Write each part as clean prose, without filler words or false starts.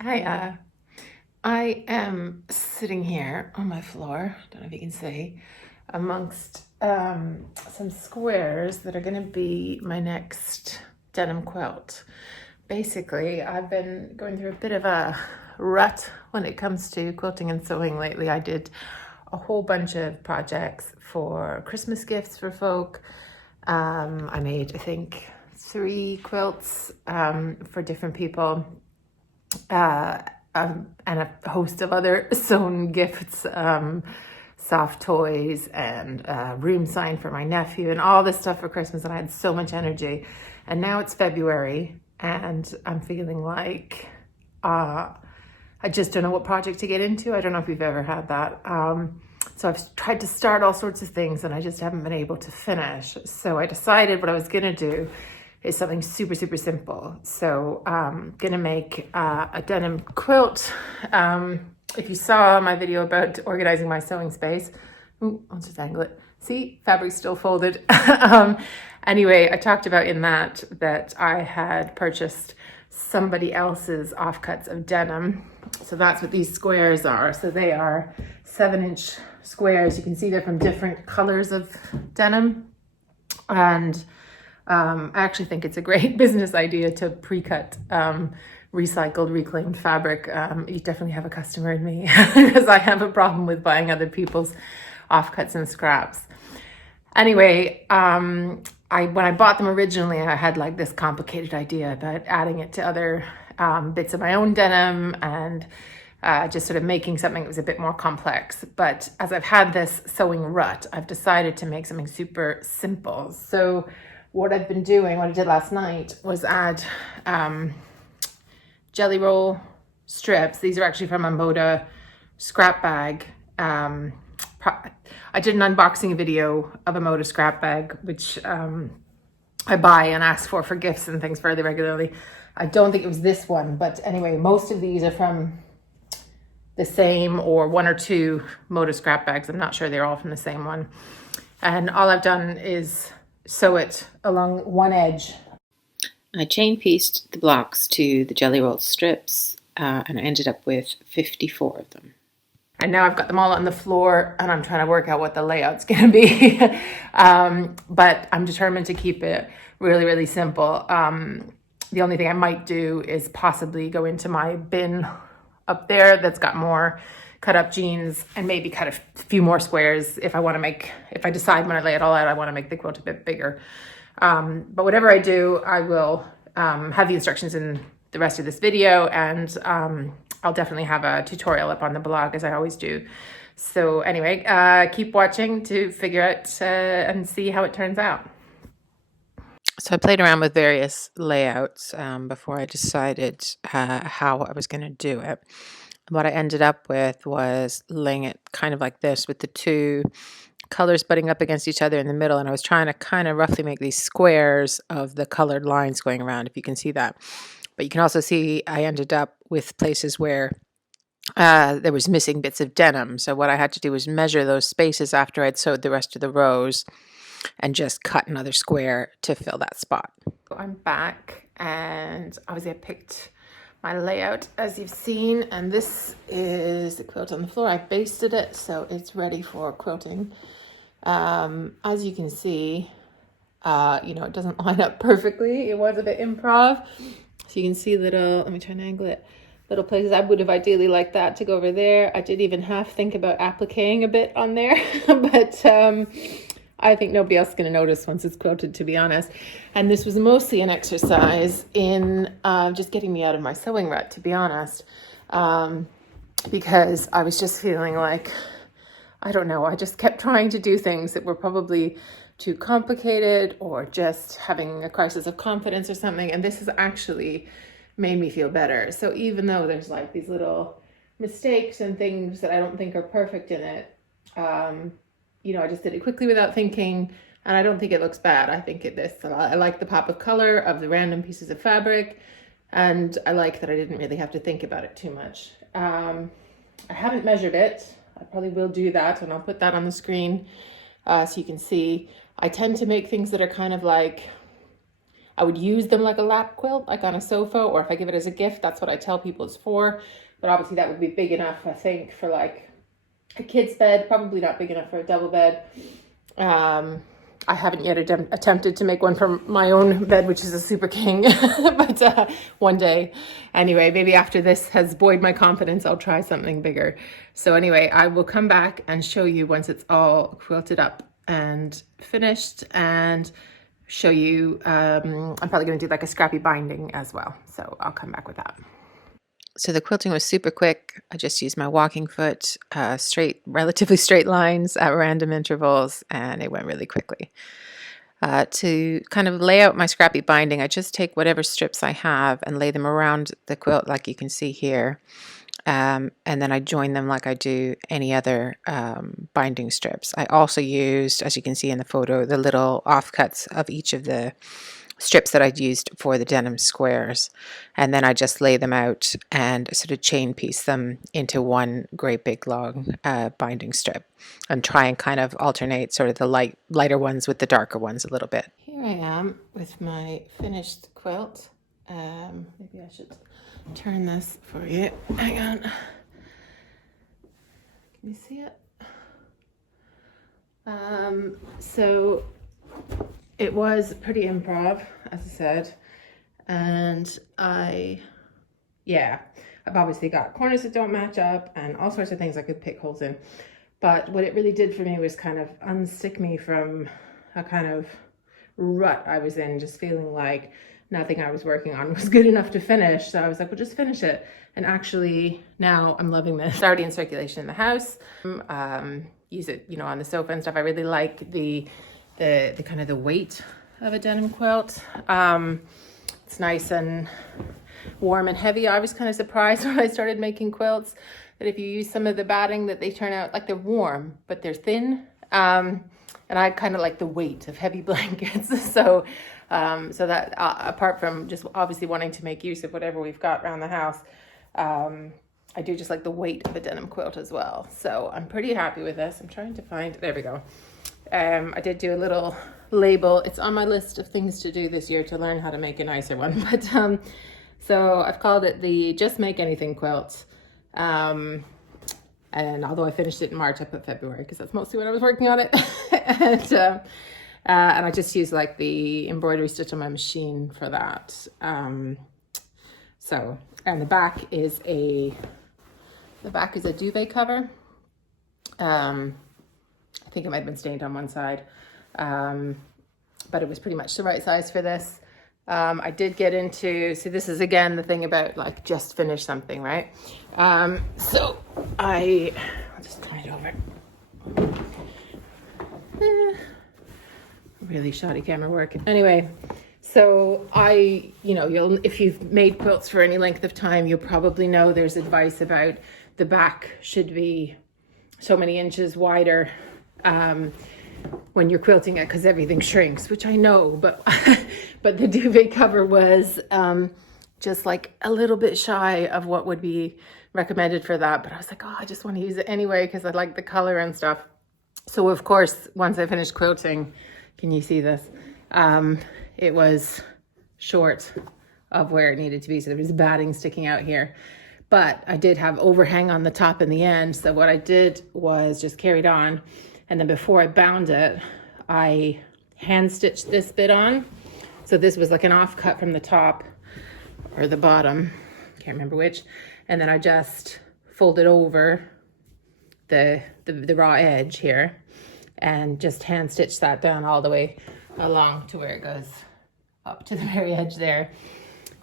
Hi, I am sitting here on my floor, don't know if you can see, amongst some squares that are going to be my next denim quilt. Basically, I've been going through a bit of a rut when it comes to quilting and sewing lately. I did a whole bunch of projects for Christmas gifts for folk. I made, I think, 3 quilts for different people. Uh, and a host of other sewn gifts, soft toys, and a room sign for my nephew, and all this stuff for Christmas. And I had so much energy. And now it's February, and I'm feeling like I just don't know what project to get into. I don't know if you've ever had that. So I've tried to start all sorts of things, and I just haven't been able to finish. So I decided what I was going to do is something super, super simple. So I'm gonna make a denim quilt. If you saw my video about organizing my sewing space, I'll just angle it. See, fabric's still folded. Anyway, I talked about in that I had purchased somebody else's offcuts of denim. So that's what these squares are. So they are 7-inch squares. You can see they're from different colors of denim. And I actually think it's a great business idea to pre-cut recycled, reclaimed fabric. You definitely have a customer in me because I have a problem with buying other people's offcuts and scraps. Anyway, when I bought them originally, I had like this complicated idea about adding it to other bits of my own denim and just sort of making something that was a bit more complex. But as I've had this sewing rut, I've decided to make something super simple. So what I've been doing, what I did last night, was add jelly roll strips. These are actually from a Moda Scrap Bag. I did an unboxing video of a Moda Scrap Bag, which I buy and ask for gifts and things fairly regularly. I don't think it was this one, but anyway, most of these are from the same or 1 or 2 Moda Scrap Bags. I'm not sure they're all from the same one. And all I've done is sew it along one edge. I chain pieced the blocks to the jelly roll strips and I ended up with 54 of them. And now I've got them all on the floor and I'm trying to work out what the layout's gonna be. But I'm determined to keep it really, really simple. The only thing I might do is possibly go into my bin up there that's got more cut up jeans and maybe cut a few more squares if I decide when I lay it all out, I want to make the quilt a bit bigger. But whatever I do, I will have the instructions in the rest of this video, and I'll definitely have a tutorial up on the blog as I always do. So anyway, keep watching to figure out and see how it turns out. So I played around with various layouts before I decided how I was going to do it. What I ended up with was laying it kind of like this with the 2 colors butting up against each other in the middle. And I was trying to kind of roughly make these squares of the colored lines going around, if you can see that. But you can also see I ended up with places where there was missing bits of denim. So what I had to do was measure those spaces after I'd sewed the rest of the rows and just cut another square to fill that spot. So I'm back, and obviously I picked my layout as you've seen, and this is the quilt on the floor. I basted it so it's ready for quilting. As you can see, it doesn't line up perfectly. It was a bit improv. So you can see little, let me try and angle it, little places. I would have ideally liked that to go over there. I did even half think about appliquing a bit on there, but I think nobody else is going to notice once it's quilted, to be honest. And this was mostly an exercise in just getting me out of my sewing rut, to be honest, because I was just feeling like, I don't know, I just kept trying to do things that were probably too complicated or just having a crisis of confidence or something. And this has actually made me feel better. So even though there's like these little mistakes and things that I don't think are perfect in it, I just did it quickly without thinking, and I don't think it looks bad. I think I like the pop of color of the random pieces of fabric, and I like that I didn't really have to think about it too much. I haven't measured it. I probably will do that, and I'll put that on the screen so you can see. I tend to make things that are kind of like, I would use them like a lap quilt, like on a sofa, or if I give it as a gift, that's what I tell people it's for. But obviously that would be big enough, I think, for like a kid's bed, probably not big enough for a double bed. I haven't yet attempted to make one for my own bed, which is a super king, but one day. Anyway, maybe after this has buoyed my confidence, I'll try something bigger. So anyway, I will come back and show you once it's all quilted up and finished, and show you, I'm probably going to do like a scrappy binding as well. So I'll come back with that. So the quilting was super quick. I just used my walking foot, relatively straight lines at random intervals, and it went really quickly. To kind of lay out my scrappy binding, I just take whatever strips I have and lay them around the quilt like you can see here. And then I join them like I do any other binding strips. I also used, as you can see in the photo, the little offcuts of each of the strips that I'd used for the denim squares, and then I just lay them out and sort of chain piece them into one great big long binding strip, and try and kind of alternate sort of the lighter ones with the darker ones a little bit. Here I am with my finished quilt. Maybe I should turn this for you. Hang on. Can you see it? So it was pretty improv, as I said, and I've obviously got corners that don't match up and all sorts of things I could pick holes in. But what it really did for me was kind of unstick me from a kind of rut I was in, just feeling like nothing I was working on was good enough to finish. So I was like, well, just finish it. And actually now I'm loving this. It's already in circulation in the house. Use it, you know, on the sofa and stuff. I really like the kind of the weight of a denim quilt. It's nice and warm and heavy. I was kind of surprised when I started making quilts that if you use some of the batting that they turn out like they're warm, but they're thin. And I kind of like the weight of heavy blankets. So that apart from just obviously wanting to make use of whatever we've got around the house, I do just like the weight of a denim quilt as well. So I'm pretty happy with this. I'm trying to find, there we go. I did do a little label. It's on my list of things to do this year to learn how to make a nicer one. But so I've called it the Just Make Anything quilt. And although I finished it in March, I put February because that's mostly when I was working on it. And I just used like the embroidery stitch on my machine for that. And the back is a duvet cover. I think it might have been stained on one side, but it was pretty much the right size for this. I did get into, so this is again the thing about like just finish something, right? So I'll just turn it over. Really shoddy camera work. Anyway, so if you've made quilts for any length of time, you'll probably know there's advice about the back should be so many inches wider when you're quilting it because everything shrinks, which I know, but but the duvet cover was just like a little bit shy of what would be recommended for that. But I was like, oh, I just want to use it anyway because I like the color and stuff. So of course, once I finished quilting, can you see this? It was short of where it needed to be. So there was batting sticking out here. But I did have overhang on the top and the end. So what I did was just carried on. And then before I bound it, I hand stitched this bit on. So this was like an offcut from the top or the bottom, can't remember which. And then I just folded over the raw edge here and just hand stitched that down all the way along to where it goes up to the very edge there.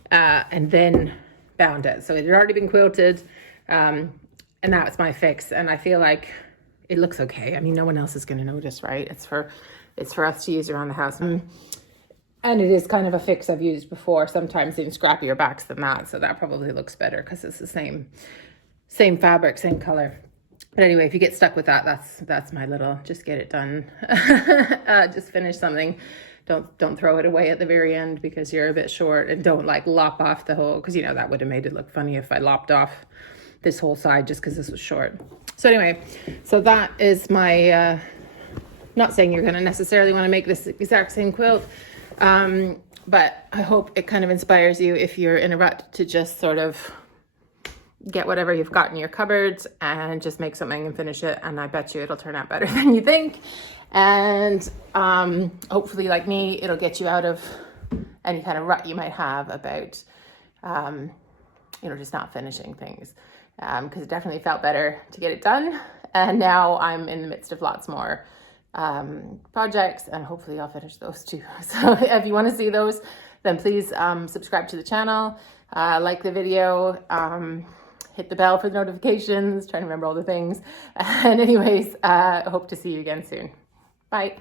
And then bound it. So it had already been quilted, and that was my fix. And I feel like it looks okay. I mean, no one else is going to notice, right? It's for us to use around the house. And it is kind of a fix I've used before, sometimes in scrappier backs than that. So that probably looks better because it's the same fabric, same color. But anyway, if you get stuck with that, that's my little, just get it done. Just finish something. Don't throw it away at the very end because you're a bit short, and don't like lop off the whole, because that would have made it look funny if I lopped off this whole side just because this was short. So anyway, so that is my, not saying you're going to necessarily want to make this exact same quilt. But I hope it kind of inspires you if you're in a rut to just sort of get whatever you've got in your cupboards and just make something and finish it. And I bet you it'll turn out better than you think. And hopefully, like me, it'll get you out of any kind of rut you might have about, you know, just not finishing things. Because it definitely felt better to get it done. And now I'm in the midst of lots more projects, and hopefully I'll finish those too. So if you want to see those, then please subscribe to the channel, like the video, hit the bell for the notifications, trying to remember all the things. And anyways, I hope to see you again soon. Bye.